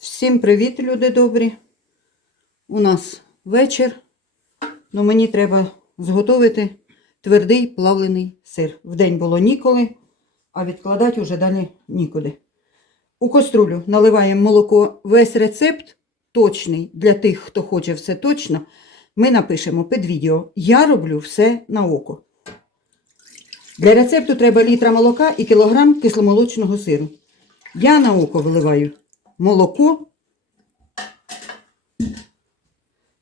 Всім привіт, люди добрі. У нас вечір, але мені треба зготовити твердий плавлений сир. Вдень було ніколи, а відкладати вже далі нікуди. У каструлю наливаємо молоко. Весь рецепт точний для тих, хто хоче все точно. Ми напишемо під відео. Я роблю все на око. Для рецепту треба літра молока і кілограм кисломолочного сиру. Я на око виливаю молоко.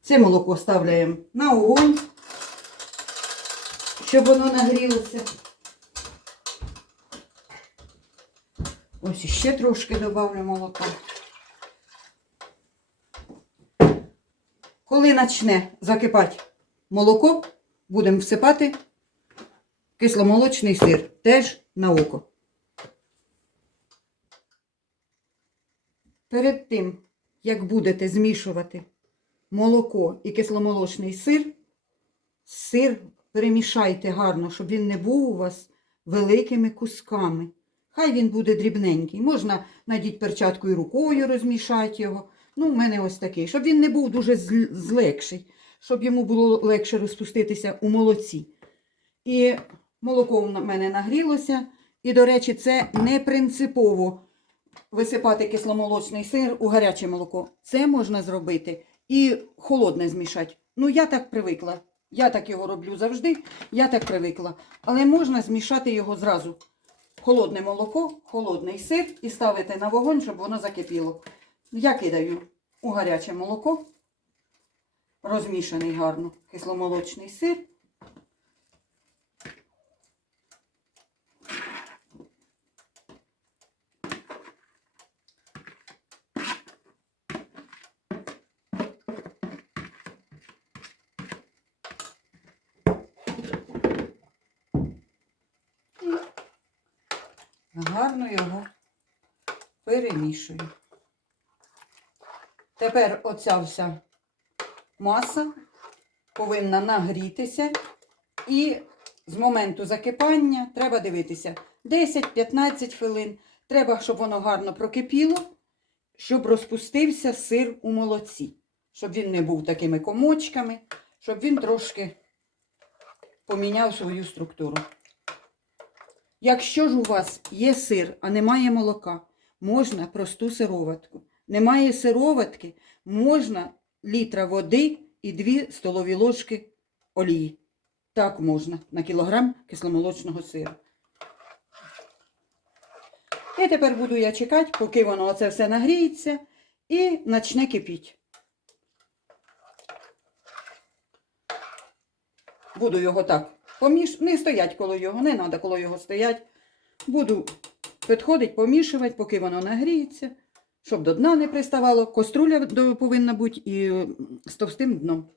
Це молоко ставляємо на огонь, щоб воно нагрілося. Ось ще трошки додавлю молока. Коли почне закипати молоко, будемо всипати кисломолочний сир теж на око. Перед тим, як будете змішувати молоко і кисломолочний сир, сир перемішайте гарно, щоб він не був у вас великими кусками. Хай він буде дрібненький. Можна надіть перчаткою рукою розмішати його. Ну, в мене ось такий, щоб він не був дуже зл- злегший, щоб йому було легше розпуститися у молоці. І молоко в мене нагрілося. І, до речі, це не принципово висипати кисломолочний сир у гаряче молоко. Це можна зробити і холодне змішати. Ну, я так привикла. Я так його роблю завжди, я так привикла. Але можна змішати його зразу. Холодне молоко, холодний сир і ставити на вогонь, щоб воно закипіло. Я кидаю у гаряче молоко, розмішаний гарно кисломолочний сир. Гарно його перемішую. Тепер оця вся маса повинна нагрітися. І з моменту закипання треба дивитися 10-15 хвилин. Треба, щоб воно гарно прокипіло, щоб розпустився сир у молоці. Щоб він не був такими комочками, щоб він трошки поміняв свою структуру. Якщо ж у вас є сир, а немає молока, можна просту сироватку. Немає сироватки, можна літра води і 2 столові ложки олії. Так можна на кілограм кисломолочного сиру. І тепер буду я чекати, поки воно оце все нагріється і почне кипіти. Буду його так поміш... Не стоять коло його, не треба коло його стоять. Буду підходити, помішувати, поки воно нагріється, щоб до дна не приставало. Коструля повинна бути і з товстим дном.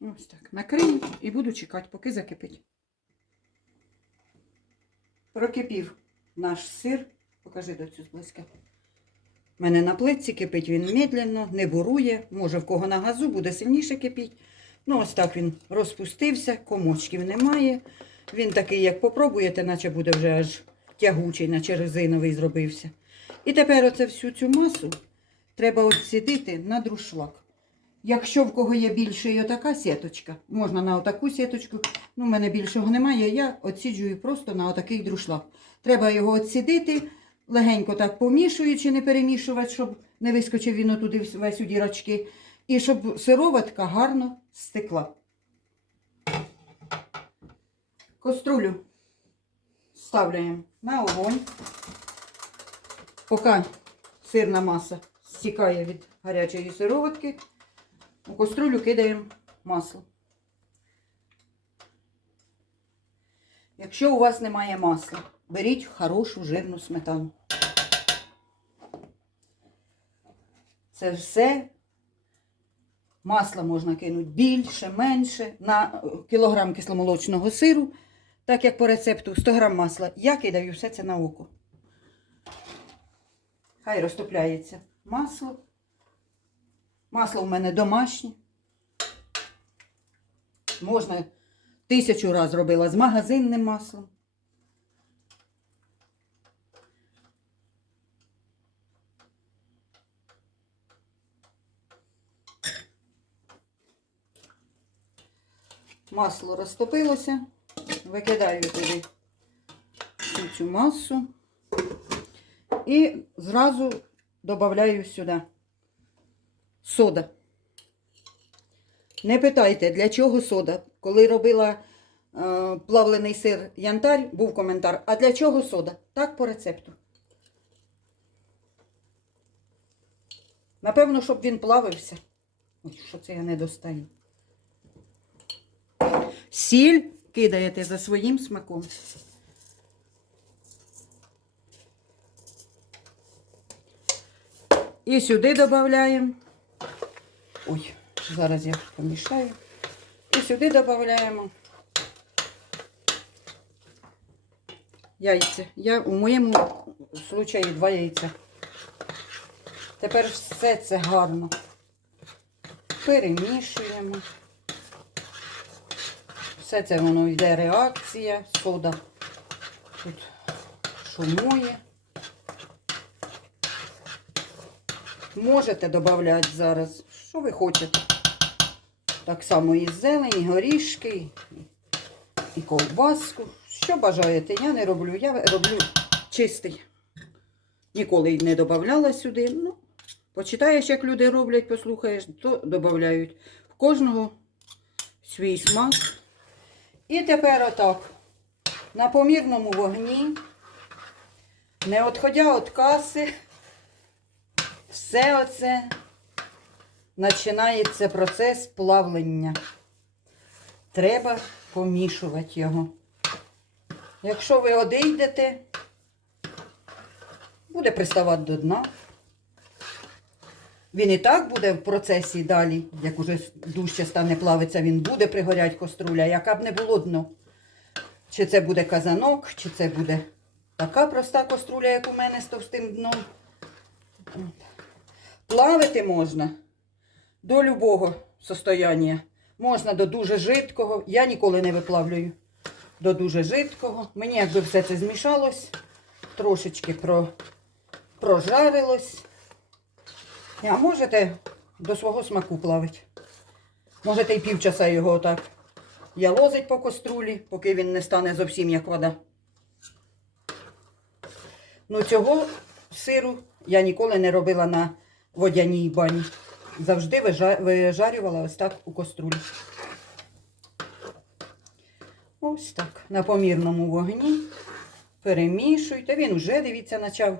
Ось так. Накрию і буду чекати, поки закипить. Прокипів наш сир. Покажи до цю зблизька. У мене на плитці кипить він медленно, не бурує. Може, в кого на газу буде сильніше кипіть. Ну, ось так він розпустився, комочків немає. Він такий, як попробуєте, наче буде вже аж тягучий, наче резиновий зробився. І тепер оце всю цю масу треба отсідити на друшлак. Якщо в кого є більше і отака сіточка, можна на отаку сіточку. Ну, в мене більшого немає, я отсіджую просто на отакий друшлак. Треба його отсідити, легенько так помішуючи, не перемішувати, щоб не вискочив він отуди весь у дірочки. І щоб сироватка гарно стекла. Каструлю ставляємо на огонь. Поки сирна маса стікає від гарячої сироватки, у каструлю кидаємо масло. Якщо у вас немає масла, беріть хорошу жирну сметану. Це все масла можна кинути більше, менше. На кілограм кисломолочного сиру, так як по рецепту 100 грам масла, я кидаю все це на око. Хай розтопляється масло. Масло в мене домашнє. Можна тисячу разів робила з магазинним маслом. Масло розтопилося. Викидаю туди всю цю масу. І зразу додаю сюди сода. Не питайте, для чого сода. Коли робила е, плавлений сир янтарь, був коментар. А для чого сода? Так по рецепту. Напевно, щоб він плавився. Ой, що це я не достаю. Сіль кидаєте за своїм смаком. І сюди додаємо. Ой, зараз я помішаю. І сюди додаємо яйця. Я у моєму случаї два яйця. Тепер все це гарно перемішуємо. Все це воно йде реакція, сода тут шумує. Можете додати зараз, що ви хочете. Так само і зелень, і горішки, і ковбаску. Що бажаєте, я не роблю. Я роблю чистий. Ніколи не додавала сюди. Ну, почитаєш, як люди роблять, послухаєш, то додають. В кожного свій смак. І тепер отак. На помірному вогні, не відходя від каси, все оце починається процес плавлення. Треба помішувати його. Якщо ви одійдете, буде приставати до дна. Він і так буде в процесі далі, як уже дужче стане плавиться, він буде пригорять коструля, яка б не було дно. Чи це буде казанок, чи це буде така проста коструля, як у мене з товстим дном. Плавити можна до любого состояння. Можна до дуже жидкого. Я ніколи не виплавлюю до дуже жидкого. Мені якби все це змішалось, трошечки про, прожарилось. А можете до свого смаку плавити. Можете і півчаса його отак ялозить по каструлі, поки він не стане зовсім як вода. Ну, цього сиру я ніколи не робила на водяній бані. Завжди вижарювала ось так у каструлі. Ось так. На помірному вогні. Перемішуйте. Він вже, дивіться, почав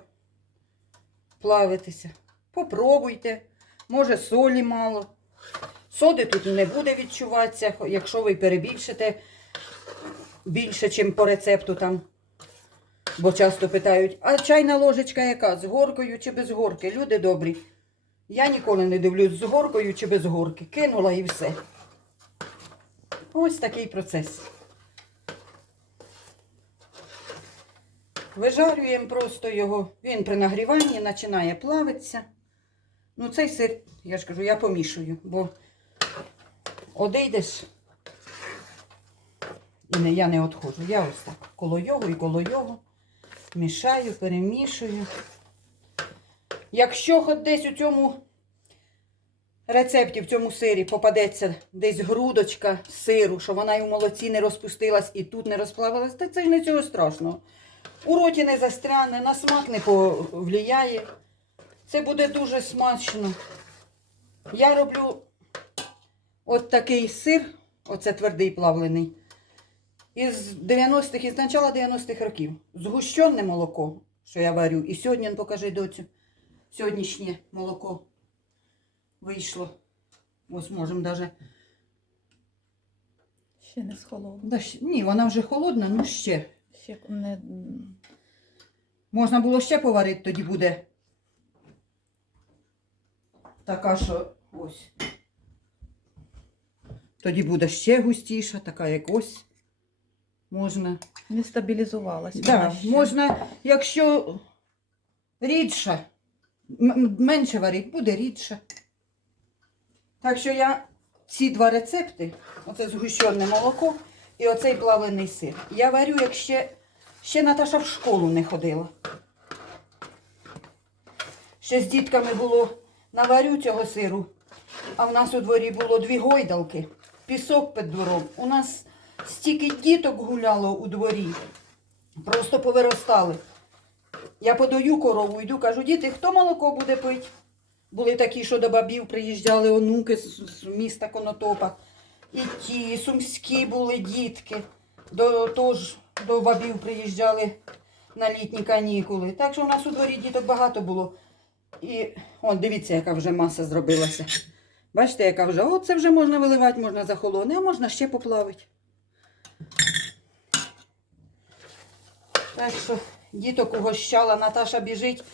плавитися. Попробуйте. Може, солі мало. Соди тут не буде відчуватися, якщо ви перебільшите більше, ніж по рецепту там. Бо часто питають, а чайна ложечка яка? З горкою чи без горки? Люди добрі. Я ніколи не дивлюсь, з горкою чи без горки. Кинула і все. Ось такий процес. Вижарюємо просто його. Він при нагріванні починає плавитися. Ну, цей сир, я ж кажу, я помішую, бо одійдеш і не, я не відходжу. Я ось так коло його і коло його мішаю, перемішую. Якщо хоч десь у цьому рецепті, в цьому сирі попадеться десь грудочка сиру, що вона і в молоці не розпустилась і тут не розплавилась, то це ж не цього страшного. У роті не застряне, на смак не повлияє. Це буде дуже смачно. Я роблю от такий сир, оце твердий плавлений, із 90-х, із начала 90-х років. Згущенне молоко, що я варю. І сьогодні, ну, покажи доцю, сьогоднішнє молоко вийшло. Ось можемо навіть. Ще не схолола. Да, ні, вона вже холодна, ну ще. Ще не Можна було ще поварити, тоді буде така, що ось. Тоді буде ще густіша, така як ось. Можна. не стабілізувалась. Да, можна, якщо м- менше варить, буде рідша. Так що я ці два рецепти, оце згущене молоко і оцей плавлений сир. Я варю, як ще, ще Наташа в школу не ходила. Ще з дітками було наварю цього сиру, а в нас у дворі було дві гойдалки. пісок під двором. У нас стільки діток гуляло у дворі, просто повиростали. Я подаю корову, йду, кажу, діти, хто молоко буде пити? Були такі, що до бабів приїжджали онуки з, міста Конотопа. І ті, сумські були дітки. До, тож до бабів приїжджали на літні канікули. Так що у нас у дворі діток багато було. І он, дивіться, яка вже маса зробилася. Бачите, яка вже, о, це вже можна виливати, можна захолоне, а можна ще поплавити. Так що діток угощала, Наташа біжить,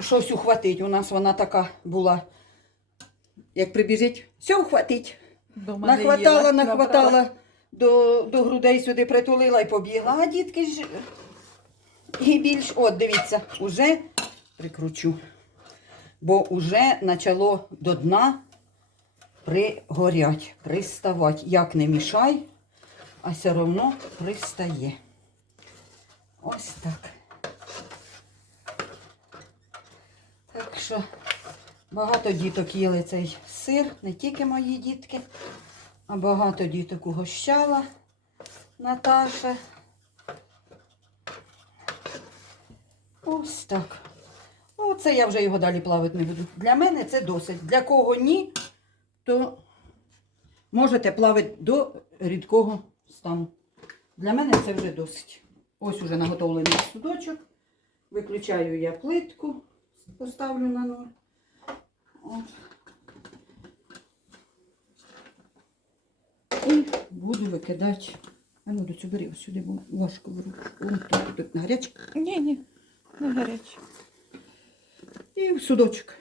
щось ухватить. У нас вона така була. Як прибіжить, все ухватить. Дома Нахватала, їла, нахватала набрала. до, до грудей сюди притулила і побігла. А дітки ж і більш, от дивіться, уже прикручу. Бо уже почало до дна пригорять, приставати. Як не мішай, а все одно пристає. Ось так. Так що багато діток їли цей сир, не тільки мої дітки, а багато діток угощала Наташа. Ось так. Оце я вже його далі плавати не буду. Для мене це досить. Для кого ні, то можете плавати до рідкого стану. Для мене це вже досить. Ось уже наготовлений судочок. Виключаю я плитку, поставлю на ноль. От. І буду викидати. А ну до цього бери ось сюди, важко в тут, тут гаряче. Ні, ні, не гаряче. І в судочок.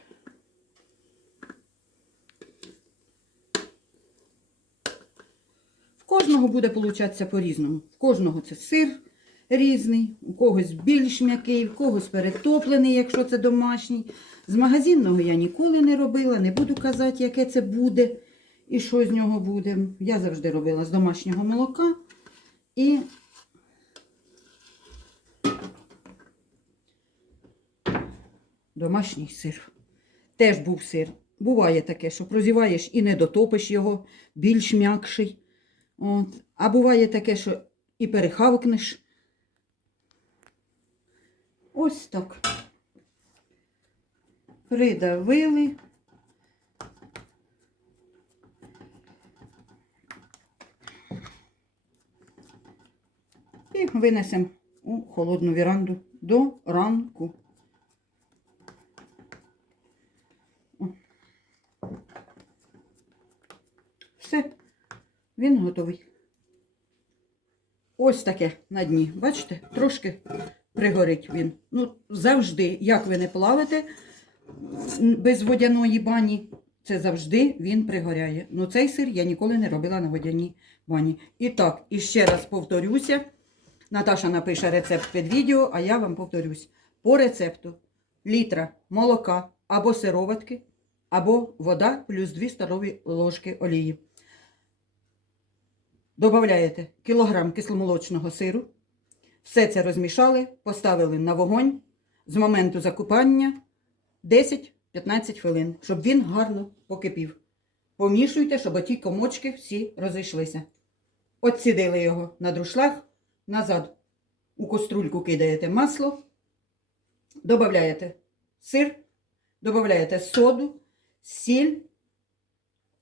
В кожного буде получатися по-різному. В кожного це сир різний, у когось більш м'який, в когось перетоплений, якщо це домашній. З магазинного я ніколи не робила, не буду казати, яке це буде і що з нього буде. Я завжди робила з домашнього молока і домашній сир. Теж був сир. Буває таке, що прозіваєш і не дотопиш його, більш м'якший. От. А буває таке, що і перехавкнеш. Ось так. Придавили. І винесемо у холодну віранду до ранку. Все, він готовий. Ось таке на дні. Бачите, трошки пригорить він. Ну, завжди, як ви не плавите без водяної бані, це завжди він пригоряє. Ну, цей сир я ніколи не робила на водяній бані. І так, і ще раз повторюся. Наташа напише рецепт під відео, а я вам повторюсь. По рецепту літра молока або сироватки, або вода плюс 2 столові ложки олії. Добавляєте кілограм кисломолочного сиру. Все це розмішали, поставили на вогонь з моменту закупання 10-15 хвилин, щоб він гарно покипів. Помішуйте, щоб оті комочки всі розійшлися. Отсідили його на друшлах, назад у каструльку кидаєте масло, додаєте сир, додаєте соду, сіль,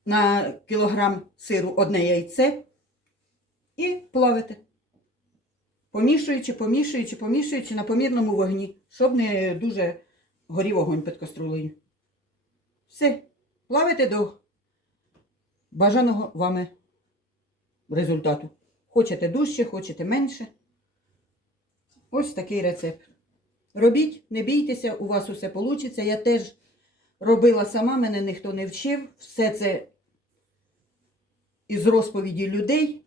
на кілограм сиру одне яйце і плавите. Помішуючи, помішуючи, помішуючи на помірному вогні, щоб не дуже горів вогонь під каструлею. Все, плавите до бажаного вами результату. Хочете дужче, хочете менше. Ось такий рецепт. Робіть, не бійтеся, у вас усе вийде. Я теж робила сама, мене ніхто не вчив. Все це із розповіді людей.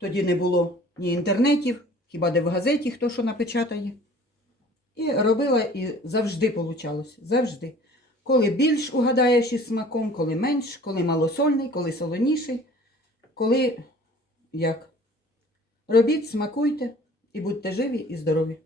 Тоді не було ні інтернетів, хіба де в газеті хто що напечатає. І робила і завжди получалось. Завжди. Коли більш угадаєш із смаком, коли менш, коли малосольний, коли солоніший, коли як. Робіть, смакуйте і будьте живі і здорові.